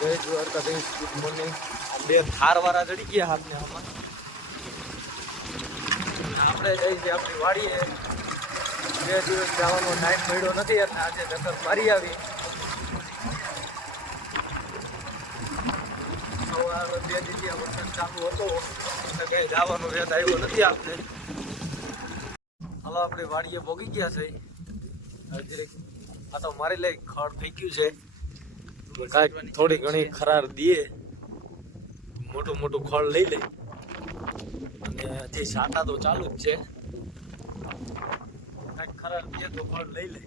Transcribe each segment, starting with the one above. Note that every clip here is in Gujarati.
જય દ્વારકાધીશ, ગુડ મોર્નિંગ. બે થારવાળા ચડી ગયા હાથને આમાં. આપણે જઈ છીએ આપણી વાડીએ. 2 દિવસ જવાનો ટાઈમ મળ્યો નથી એટલે આજે ચક્કર મારી આવી. સવારે 2 દિવસ વરસાદ ચાલુ હતો એટલે કંઈ જવાનો વેત આવ્યો નથી આપણે. હાલો આપણે વાડીએ પોગી ગયા છે. આ તો મારી લઈ ખડ થઈ ગયું છે. કાંઈક થોડી ઘણી ખરાર દે, મોટું મોટું ખડ લઈ લે. અને હજી સાટા તો ચાલુ જ છે. કાંઈક ખરાર દે તો ખડ લઈ લે.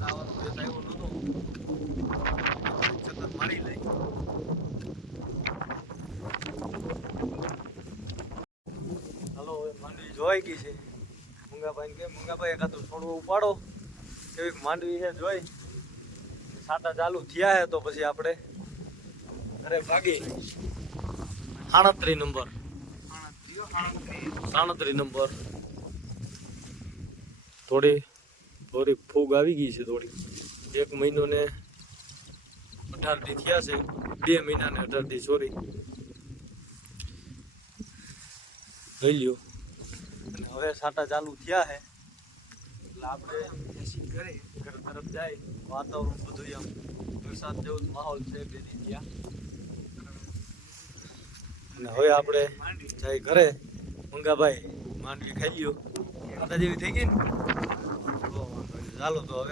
ખાવાનું વેત આવ્યો નહોતો, ચક્કર મારી લે. હાલો હવે માંડવી જોઈ ગઈ છે. મુંગાભાઈ કે મુંગાભાઈ એકાદ થોડું ઉપાડો, કેવી માંડવી છે જોઈ. સાટા ચાલુ થયા હે તો પછી આપણે ઘરે ભાગી. 37 નંબર થોડી ફૂગ આવી ગઈ છે. થોડી 1 મહિનો ને 18 દી થયા છે. 2 મહિના ને 18 દી સોરી લઈ લ્યો. અને હવે સાટા ચાલુ થયા છે એટલે આપણે ઘર તરફ જાય. વાતાવરણ બધું આમ વરસાદ જેવો જ માહોલ છે 2 દી ત્યાં. અને હવે આપણે જાય ઘરે. મંગાભાઈ માંડવી ખાઈ લ્યો. આટા જેવી થઈ ગઈ ને ચાલો તો હવે